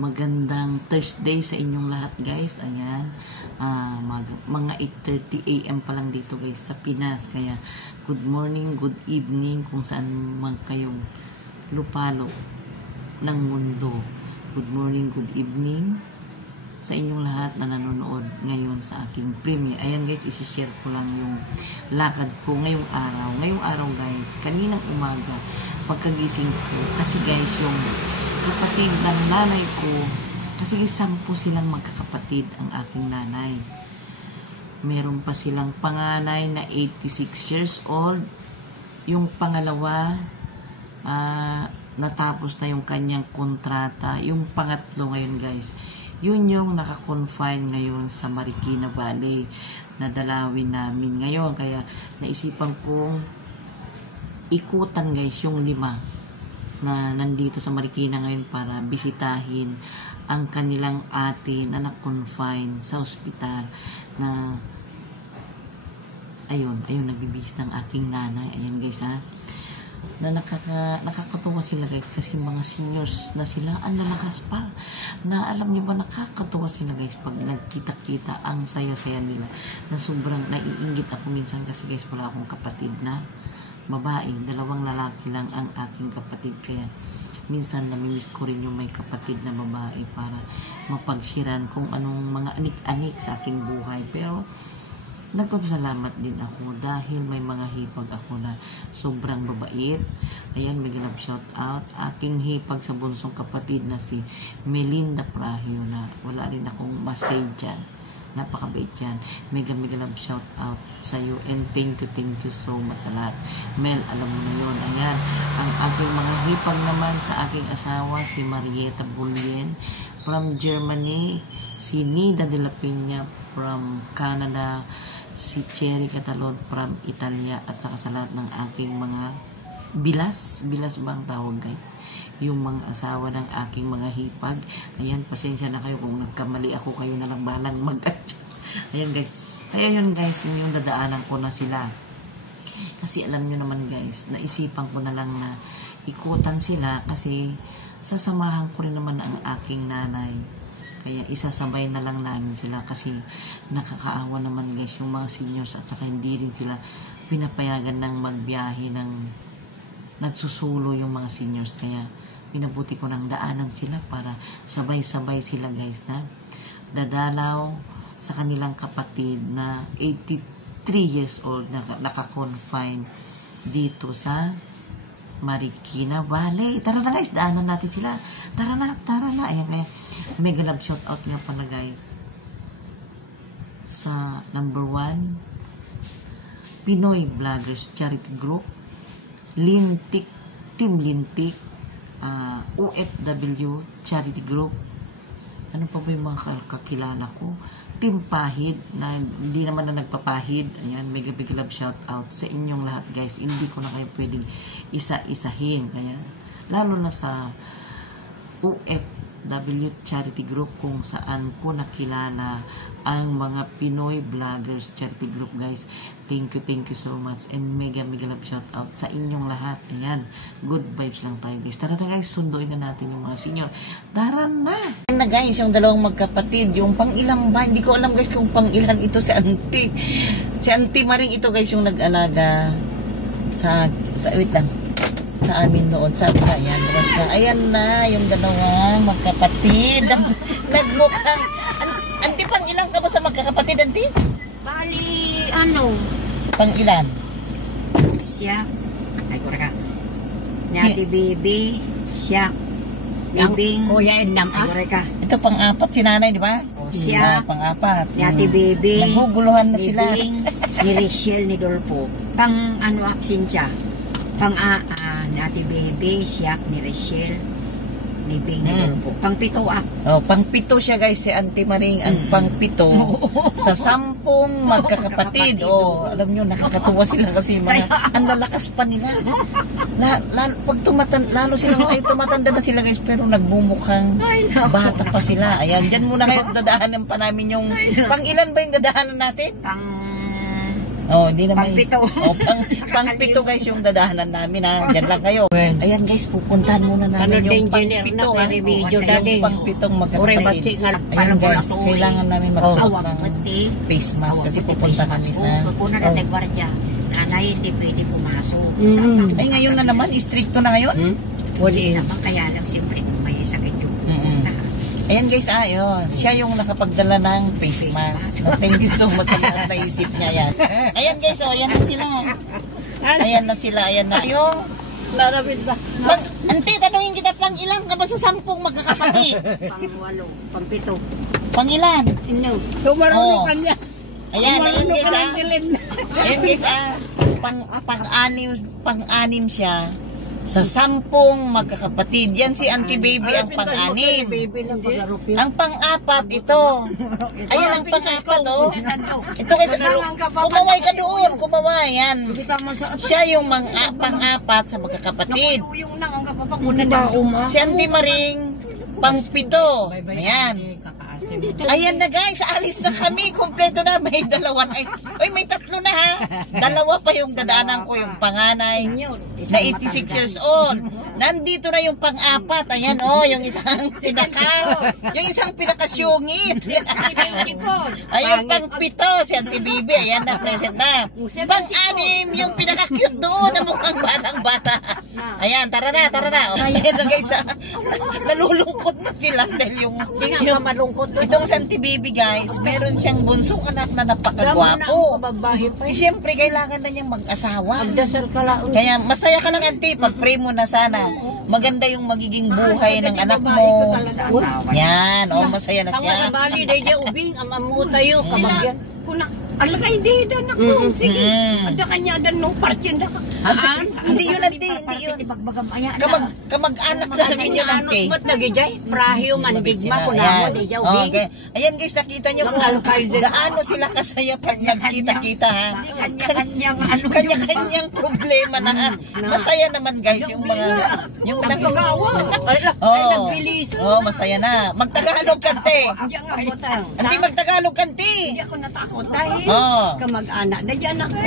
Magandang Thursday sa inyong lahat guys. Ayan, mga 8:30 AM pa lang dito guys sa Pinas. Kaya good morning, good evening kung saan man kayong lupalo ng mundo. Good morning, good evening sa inyong lahat na nanonood ngayon sa aking premiere. Ayan guys, isi-share ko lang yung lakad ko ngayong araw. Ngayong araw guys, kaninang umaga pagkagising ko, kasi guys yung kapatid ng nanay ko, kasi 10 silang magkakapatid ang aking nanay. Meron pa silang panganay na 86 years old. Yung pangalawa, natapos na yung kanyang kontrata. Yung pangatlo ngayon guys, yun yung naka-confine ngayon sa Marikina Valley na dalawin namin ngayon. Kaya naisipan kong ikutan guys yung 5 na nandito sa Marikina ngayon para bisitahin ang kanilang ate na na-confine sa ospital na ayun nagbibis ng aking nanay. Ayan guys na nakakatuwa sila guys kasi mga seniors na sila, ang lalakas pa na alam niyo ba, nakakatuwa sila guys pag nagkita-kita, ang saya-saya nila na sobrang naiinggit ako minsan kasi guys wala akong kapatid na babae, 2 lalaki lang ang aking kapatid, kaya minsan namimiss ko rin yung may kapatid na babae para mapagsiran kung anong mga anik-anik sa aking buhay. Pero nagpapasalamat din ako dahil may mga hipag ako na sobrang babait. Ayan, may love shout out aking hipag sa bunsong kapatid na si Melinda Prahio na wala rin akong masave dyan. Napakabait yan. Mega love shout out sa iyo and thank you so much sa lahat. Mel, alam mo na yun. Ayan, ang aking mga hipag naman sa aking asawa, si Marieta Bulien from Germany, si Nida de la Peña from Canada, si Cherry Catalon from Italia, at saka sa lahat ng aking mga bilas ba ang tawag guys, yung mga asawa ng aking mga hipag. Ayan, pasensya na kayo kung nagkamali ako, kayo na lang balang mag-adjust. Ayan guys, kaya yun guys, yung dadaanan ko na sila kasi alam nyo naman guys, naisipan ko na lang na ikutan sila kasi sasamahan ko rin naman ang aking nanay, kaya isasabay na lang namin sila kasi nakakaawa naman guys yung mga seniors, at saka hindi rin sila pinapayagan ng magbiyahe ng nagsusulo yung mga seniors, kaya pinabuti ko ng daanan sila para sabay-sabay sila guys na dadalaw sa kanilang kapatid na 83 years old na naka-confine dito sa Marikina Valley. Tara na guys, daanan natin sila. Tara na. Ayan, mega love shout out nga pala guys sa number 1 Pinoy Vloggers Charity Group, Lintik, Team Lintik, OFW Charity Group. Ano pa ba yung mga kakilala ko? Team Pahid na hindi naman na nagpapahid. Ayan, mega love shout out sa inyong lahat guys. Hindi ko na kayo pwedeng isa-isahin, kaya lalo na sa OFW Charity Group kung saan ko nakilala ang mga Pinoy Vloggers Charity Group guys. Thank you so much and mega love shout out sa inyong lahat. Ayan, good vibes lang tayo guys. Tara na guys, sunduin na natin yung mga senior. Tara na! Ayan na guys, yung 2 magkapatid, yung pang-ilang ba? Hindi ko alam guys kung pang-ilan ito si Auntie. Si Auntie Maring ito guys yung nag-alaga sa wait lang, sa amin noon sa bayan. Ayan na yung 2 magkapatid. Nagmukhang Auntie, pang ilan ka ba sa magkakapatid, Auntie? Bali, Pang ilan? siya. Ay, kura ka. Nyati baby, siya. Bibing. Kuya Endam, Kura ka. Ito pang-4 si nanay, di ba? O, siya. Pang-4. Nyati baby. Naguguluhan na sila. Bibing, ni Rachel, ni Dolpo. Absent siya. Nyati baby, siya, ni Rachel. Bibing, ni Dolpo. Pang-7 Oh, pang-7 siya guys, si Auntie Maring ang pang-7 sa 10 magkakapatid. Oh, alam nyo, nakakatuwa sila kasi mga ang lalakas pa nila. Pag lalo sila ay tumatanda na sila guys, pero nagbumukhang bata pa sila. Ayan, dyan muna kayo, dadaanan pa namin yung pang-ilan ba yung dadaanan natin? Oh, hindi na may... Pang-pito. Oh, pang-pito guys yung dadahanan namin ha. Diyan lang kayo. Ayan guys, pupuntahan muna namin yung pang-pito ha. Yung pang-pitong magkakapatid. Ayan guys, kailangan namin magsuot ng face mask kasi pupunta kami sa... Pagpuna na nagwardya, nanay hindi pwede pumasok. Ay ngayon na naman, stricto na ngayon. Wali naman, kaya lang siyempre may sakit yung Ayan guys, yun. Siya yung nakapagdala ng face mask. Thank you so much sa mga naisip niya yan. Ayan guys, ayan na sila. Ayan na sila, ayan na. Yung... Narapit na. Auntie, tanungin kita, pang ilang ka ba sa 10 magkakapatid? Pang-8, pang-7. Pang ilan? No. Tumarunong ka niya. Ayan, ayan Tumarunong guys ka ng gilid. Ayan guys, pang-anim siya sa 10 magkakapatid. Yan si Auntie Baby ang pang-anim. Ang pang-4 ito. Ayan ang pang-4 oh. Ito kasi kumaway ka doon, kumaway yan. Siya yung pang-4 sa magkakapatid. Si Auntie Maring pang-7. Ayan. Ayan na guys, alis na kami. Kompleto na, may 2 na. Ay, may 3 na ha. 2 pa yung dadaanan ko, yung panganay na 86 years old. Nandito na yung pang-4. Ayan oh, yung isang pinakasyungit. Ay, yung pang-7 si Auntie Bibi. Ayan na, present na. Pang-6 yung pinaka-cute doon na mukhang batang-bata. Ayan, tara na. Ayan na guys, nalulungkot na sila dahil yung malungkot. Itong si Auntie Baby guys, meron siyang bunsong anak na napakagwapo. Siyempre, kailangan na niyang mag-asawa. Kaya masaya ka lang Auntie, pag-pray mo na sana. Maganda yung magiging buhay ng anak mo. Yan, masaya na siya. Bali, dahil ubing, amamu tayo, kamagyan. Alakay di dan ako. Sige. Ada kanya ada no partin dah. Hindi yun Auntie, hindi yun. Kamag-anak namin yun Auntie. Mat nagijay, prahyo man digma ko na mo di jaw ubing. Okay. Ayan guys, nakita niyo kung gaano sila kasaya pag nagkita-kita ha. Kanya-kanyang problema na. Masaya naman guys yung mga nagagawa. Nagbilis. Masaya na. Magtagalog Auntie. Diyan nga botang. Auntie, magtagalog Auntie. Hindi ako natakot dahil kamag-anak na dyan ako.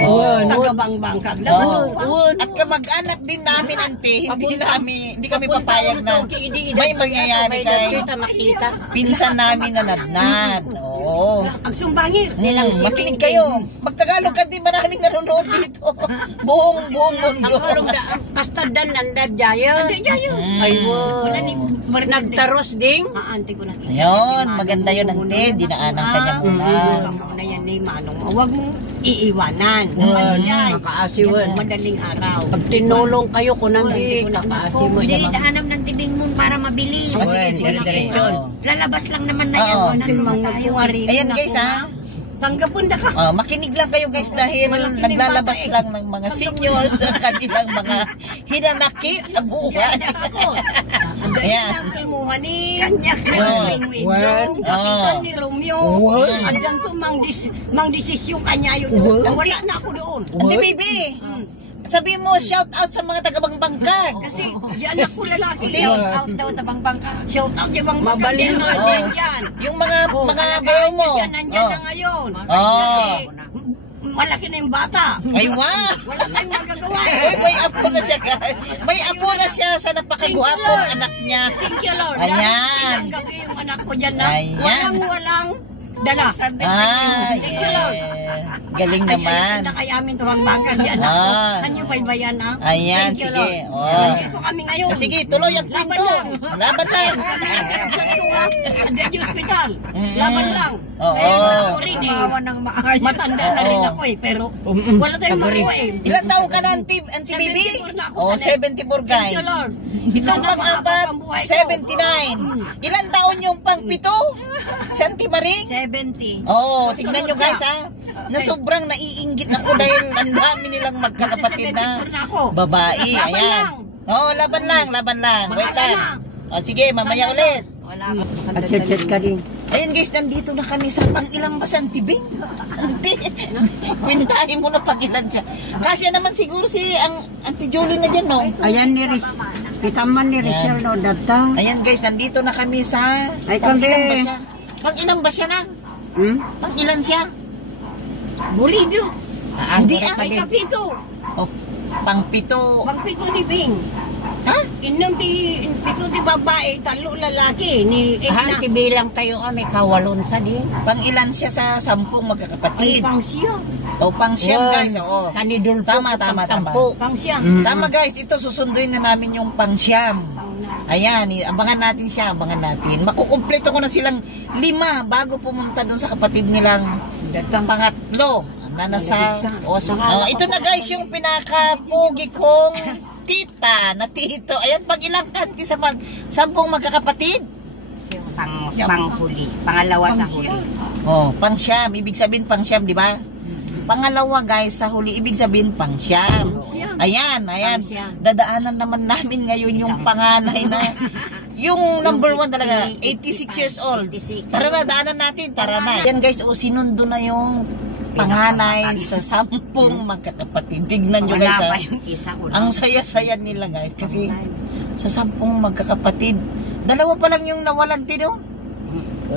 Tagabang-bangkag na. At kamag-anak din namin Auntie. Hindi kami papayag na may mangyayari kay pinsan namin na nadnad. Ang sumbangir. Makinig kayo. Magtagalog Auntie, maraming nanonood dito. Buong mundo. Kasta dan nandad jayon. Ay nagtaros ding. Auntie ko na. Ayun, maganda yun Auntie. Dinaan ang kanyang ulan. Na yan ni Manong. Huwag mong iiwanan. Makaasiwan. Madaling araw. Pag tinulong kayo ko nandi, nakaasi mo. Hindi, daanam ng tibing mo para mabilis. Sige. Lalabas lang naman na yan. Ayan guys ha. Tanggapon da ka. Makinig lang kayo guys dahil naglalabas lang ng mga seniors sa kanilang mga hinanakit sa buhay. Ayan. Kapitan ni Romeo. Andyan to mang desisyon kanya yun. Wala na ako doon. Auntie Baby, sabi mo shout out sa mga taga-Bangbangkag. Kasi yan ako lalaki. Shout out daw sa Bangbangkag. Shout out sa Bangbangkag. Mabalin mo dyan. Yung mga bayo mo. Siya nandyan na ngayon. Kasi malaki na yung bata. Ay wow. Wala tayong magagawa. May apo na siya guys. May apo na siya sa napakagwapong anak niya. Thank you Lord. Ayan. Ilang gabi yung anak ko dyan na walang dala. Galing naman. Ayan, kay amin tuwang bangka dyan. Kanyo baybayan na. Ayan, Thank you, sige. Lord. Dito kami ngayon. Sige, tuloy ang kwento. Laban lang. Kami natirap sa tunga. At hospital. Laban lang. Oo. Ako rin matanda na rin ako pero wala tayong magawa Ilan taon ka na, Auntie Baby? 74 guys. Thank you, Lord. Itong pang-4, 79. Ilan taon yung pang-7? Si Auntie Maring? 70. Tignan nyo guys ha. Na sobrang naiinggit ako dahil ang dami nilang magkakapatid na babae. Ayan. Laban lang. Wait lang. Sige, mamaya ulit. At chat ka din. Ayan guys, nandito na kami sa pang-ilang ba sa Antibing? Hindi. Kwintahin mo na pag-ilan siya. Kasi naman siguro si Auntie Jolie na dyan, no? Ayan ni Riz. Pitaman ni Rizal, no? Datang. Ayan guys, nandito na kami sa... Pang-ilang ba siya na? Pang-ilan siya? Bulido. Hindi Ay, kapito. Oh, pang-pito. Pagpito ni Bing. Ha? Inom di pito di babae, talo lalaki ni Edna. bilang tayo kami, kawalon sa din. Pang-ilan siya sa 10 Ay, magkakapatid? pang siya. O pang-siyam guys, oo. Kanidol po. Tama. Pang siya. Tama guys, ito susunduin na namin yung pang-siyam. Ayan, abangan natin siya, abangan natin. Makukumpleto ko na silang 5 bago pumunta dun sa kapatid nilang pangatlo. Na nasa ito na guys yung pinakapugi kong tita na tito. Ayan, pag ilang kanti sa 10 magkakapatid? Pang-huli. Pangalawa sa huli. Oh, pang-siyam. Ibig sabihin pang-siyam, di ba? Pangalawa guys, sa huli, ibig sabihin pang-siyam. Ayan. Dadaanan naman namin ngayon yung panganay na, yung number 1 talaga, 86 years old. Tara na, daanan natin, tara na. Yan guys, sinundo na yung panganay sa 10 magkakapatid. Tignan nyo guys, ang saya-saya nila guys, kasi sa 10 magkakapatid, dalawa pa lang yung nawalan din, oh.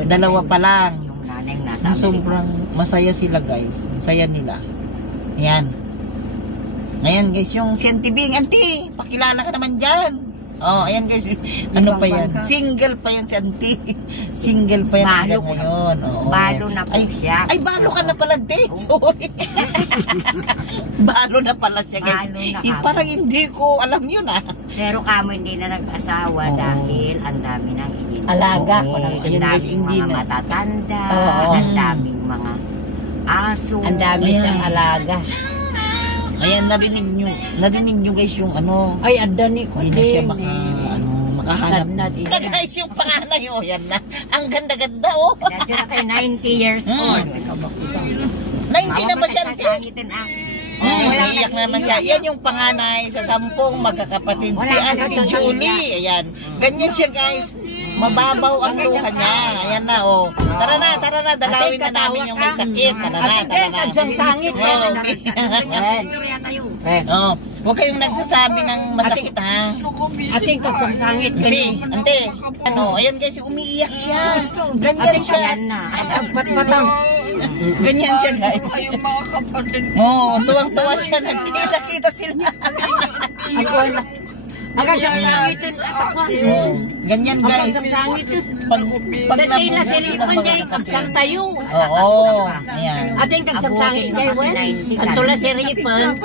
Dalawa pa lang. Sobrang masaya sila guys. Masaya nila. Ayan. Ayan guys, yung si Auntie Bing. Auntie, pakilala ka naman dyan. Oh, ayan guys. Ano pa yan? Single pa yan si Auntie. Single pa yan hanggang ngayon. Oh, Balo na po siya. Ay, balo ka na pala, Auntie. Sorry. Balo na pala siya guys. Parang hindi ko alam yun ah. Pero kamo hindi na nag-asawa dahil ang dami ng alaga. Ang daming mga matatanda, ang daming mga aso. Ang dami siyang alaga. Ayan, narinig nyo guys yung ano. Ay, andani ko Hindi na siya din. makahanap. Guys, yung panganay, oh, yan na. Ang ganda-ganda, oh. Nandiyan kay 90 years old. 90 na ba siya, Auntie? Iyak na naman siya. Yan yung panganay sa 10 magkakapatid. Si Auntie Julie. Ayan. Ganyan siya guys. Mababaw ang luha niya. Ayan na, oh. Tara na. Dalawin na namin yung may sakit. Tara na. Oh, huwag kayong nagsasabi ng masakit, ha? Ating kagsangit. Ante. Ano, ayan guys, umiiyak siya. Ganyan siya. Patpatang. Ganyan siya guys. Oh, tuwang-tuwa siya. Nagkita-kita sila. Ganyan guys. Pag Dati na silipan niya yung kagsang tayo. Oo. Ayan. Ating kagsang-sangit niya, ang tula siripan.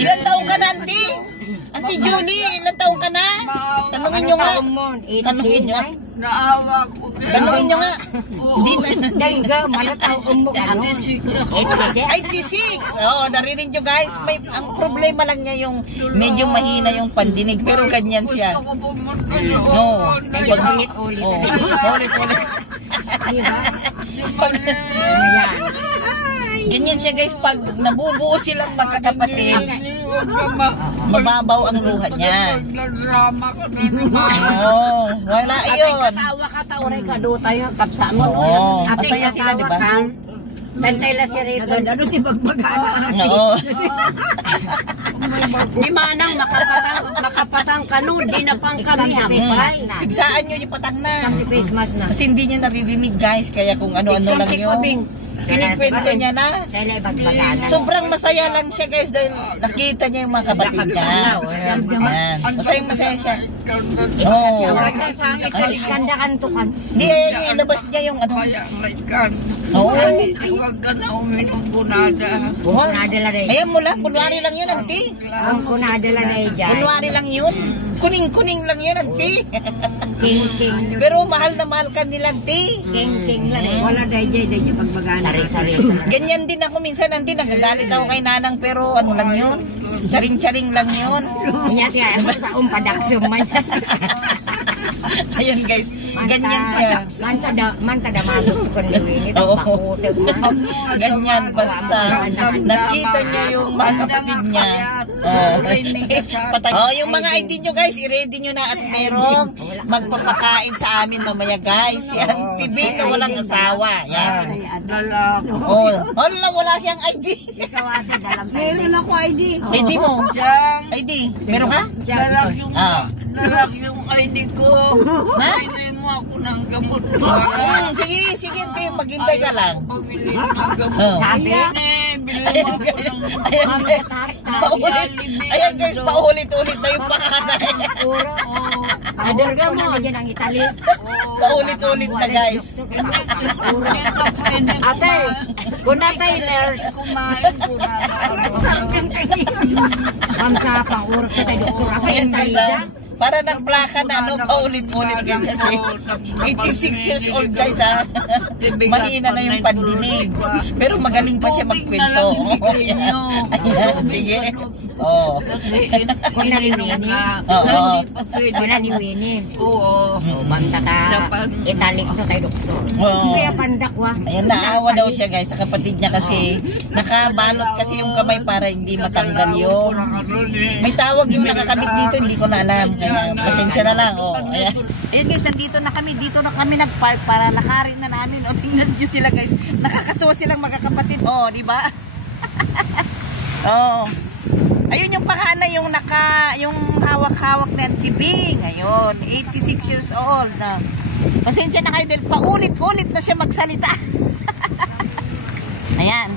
Ilan taong ka na, Auntie? Auntie Julie, ilan taong ka na? Tanungin nyo nga. Tanungin nyo. Naawa ko. Tanungin nyo nga. Hindi na. Dengga, malataw umbo. 86. Oh, narinig nyo guys. Ang problema lang niya yung medyo mahina yung pandinig. Pero ganyan siya. No. Ulit-ulit. Ulit-ulit. Ganyan siya guys. Pag nabubuo silang magkakapatid, mababaw ang luha niya. Oo. Wala yun. Katawa ka tauray ka do tayo kapsa mo. Oo. Masaya sila, di ba? Tantay la siripan. Ano si bagbagana? Oo. Di manang makapatang kanu, di na pang kami hapay. Pigsaan nyo yung patang na. Christmas na. Kasi hindi niya naririnig guys. Kaya kung ano-ano lang yun. Kinikwento niya na. Sobrang masaya lang siya guys dahil nakita niya yung mga kapatid niya. Masaya siya. Oo. Kasi kanda-kantukan. Hindi, yung ilabas niya yung ano. Oo. Huwag ka na uminom bunada. Kunadala rin. Ayan mo lang, kunwari lang yun, Auntie. Ang kunadala na dyan. Kunwari lang yun. Kuning-kuning lang yun, Auntie. King-king. Pero mahal na mahal ka nila, Auntie. King-king lang eh. Wala dayjay pagbagana. Sari-sari. Ganyan din ako minsan, Auntie. Nagagalit ako kay Nanang pero ano lang yun. Charing-charing lang yun. Kaya sa umpadaksyon man. Ayan guys, ganyan siya. Mantada magot ko ni Oo. Ganyan basta. Nakita niya yung mga kapatid niya. Yung mga ID nyo guys, i-ready nyo na at merong magpapakain sa amin mamaya guys. Si Auntie Bing na walang asawa. Yan. Wala siyang ID. Meron ako ID. ID mo? ID. Meron ka? Nalag yung ID ko. Ha? Pili mo ako ng gamot mo. Sige, Auntie, maghintay ka lang. Pabili ng gamot. Sabi? Ayan guys, ayan guys, paulit-ulit na yung panganay. Adol ka mo. Yan ang Italy. Paulit-ulit na guys. Ate, kuna Taylor. Kumain ko na. Sampai kayo. Bangka pang oras sa tayo doktor. Ako Ayan yung guys, para ng plaka na ano, paulit-ulit din kasi 86 years old guys mahina na yung pandinig. Pero magaling pa siya magkwento. Ayan, sige. Oo. Kung naliwinin. Oo. Kung naliwinin. Oo. Bangka ka. Italik to tayo doktor. Oo. Kaya pandak wa. Ayan, naawa daw siya guys sa kapatid niya kasi nakabalot kasi yung kamay para hindi matanggal yun. May tawag yung nakakabit dito, hindi ko na alam. Kaya pasensya na lang. Oh, ayan. Ayan guys, nandito na kami. Dito na kami nag-park para lakarin na namin. O, tingnan nyo sila guys. Nakakatuwa silang magkakapatid. Oh, di ba? Oh. Ayun yung panganay, yung hawak-hawak na tibing. Ayun, 86 years old. Pasensya na kayo dahil paulit-ulit na siya magsalita. Ayan.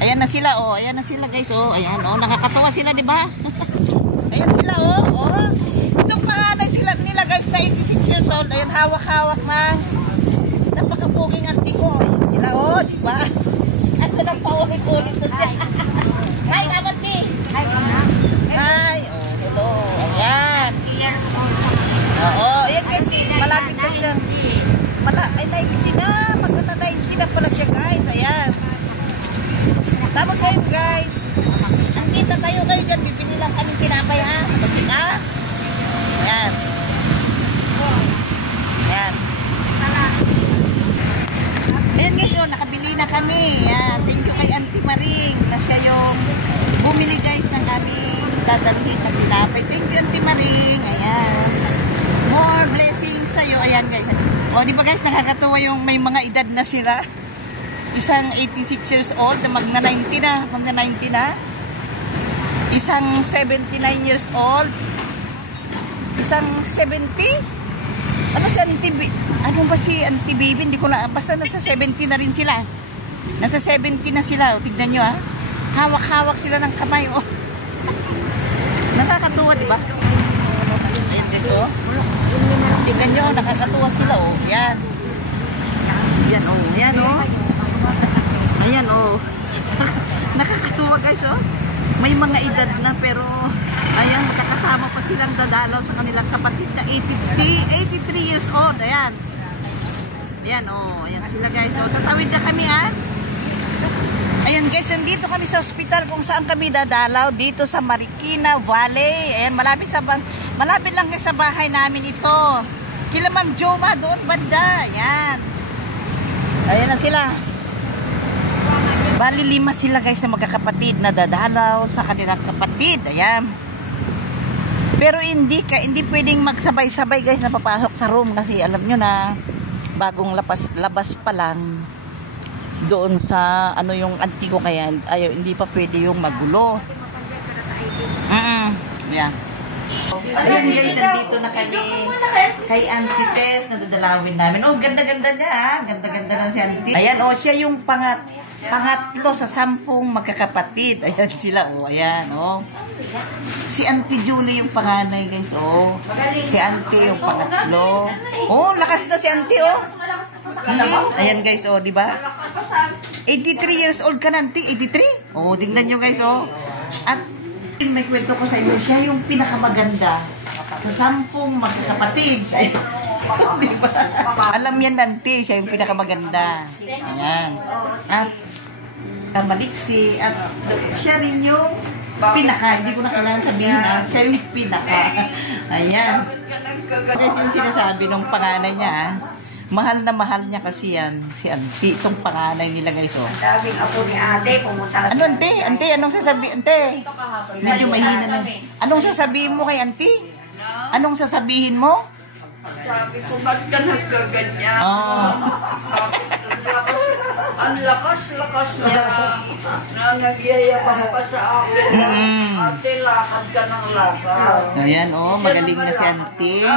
Ayan na sila, oh. Ayan na sila, guys, oh. Ayan, oh. Nakakatawa sila, di ba? Ayan sila, oh. Oh. Itong panganay sila nila, guys, na 86 years old. Ayan, hawak-hawak na. Napakapuging auntie ko. Sila, oh, di ba? At sila paulit-ulit na siya. Hi, kapati. Ay, anak. Hi. Oh, hello. Ayan. Oo, ayan guys, malapit na siya. Ay, 90 na. Maganda 90 na pala siya, guys. Ayan. Tapos ngayon, guys, andito tayo kayo dyan. Bibili lang kami tinapay, ha? Kasi ka. Ayan. Ayan. Ayan guys, oh, nakabili na kami. Ayan. Thank you kay Auntie Maring na siya yung bumili guys ng aming dadalhin na tinapay. Thank you Auntie Maring. Ayan. More blessings sa'yo. Ayan guys. O, di ba guys, nakakatuwa yung may mga edad na sila. Isang 86 years old na magna 90 na. Magna 90 na. Isang 79 years old. Isang 70. Ano si Auntie Baby? Ano ba si Auntie Baby? Hindi ko na. Basta nasa 70 na rin sila. Nasa 70 na sila. O, tignan nyo ha. Hawak-hawak sila ng kamay. Oh. Nakakatuwa, di ba? Ayan guys, oh. Tignan nyo, nakakatuwa sila, oh. Yan. Yan, oh. Yan, oh. Ayan, oh. Nakakatuwa, guys, oh. May mga edad na, pero ayan, magkakasama pa silang dadalaw sa kanilang kapatid na 83 years old. Ayan. Ayan, oh. Ayan sila, guys. Oh, tatawid na kami, ha. Ayan, guys, nandito kami sa ospital kung saan kami dadalaw. Dito sa Marikina Valley. Ayan, malapit lang sa bahay namin ito. Kila Ma'am Joma, doon banda. Ayan. Ayan na sila. Bali 5 sila guys na magkakapatid na dadalaw sa kanilang kapatid. Ayan. Pero hindi pwedeng magsabay-sabay guys na papasok sa room kasi alam nyo na bagong labas pa lang doon sa ano yung auntie ko kaya ayaw, hindi pa pwede yung magulo. Yeah. Ayan guys, nandito na kami kay Auntie Tess na dadalawin namin. Oh, ganda-ganda niya ha. Ganda-ganda na si Auntie. Ayan, oh, siya yung pangatlo sa 10 magkakapatid. Ayan sila, oh. Ayan, oh. Si Auntie Julie yung panganay, guys, oh. Si Auntie yung pangatlo. Oh, lakas na si Auntie, oh. Ayan, guys, oh, di ba? 83 years old ka na, Auntie. 83? Oh, tingnan nyo, guys, oh. At may kwento ko sa inyo, siya yung pinakamaganda sa 10 magkakapatid. Diba? Alam yan, Auntie, siya yung pinakamaganda. Ayan. At maliksi. At siya rin yung pinaka. Hindi ko na kailangan sabihin, siya yung pinaka. Ayan. Guys, yung sinasabi ng panganay niya, mahal na mahal niya kasi yan, si Auntie, itong panganay nila guys, oh. Daming ako ni ate, pumunta Ano, Auntie? Auntie, anong sasabihin? Auntie, medyo mahina na. Anong sasabihin mo kay Auntie? Anong sasabihin mo? Sabi ko, ba't ka nagkaganyan? Oh. Ang lakas-lakas niya na nagyayabang pa sa akin. Ate, lakad ka ng lakad. Ayan, oh, magaling na si Auntie.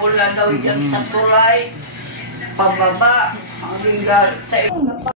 Mula daw dyan sa tulay. pababa, hanggang sa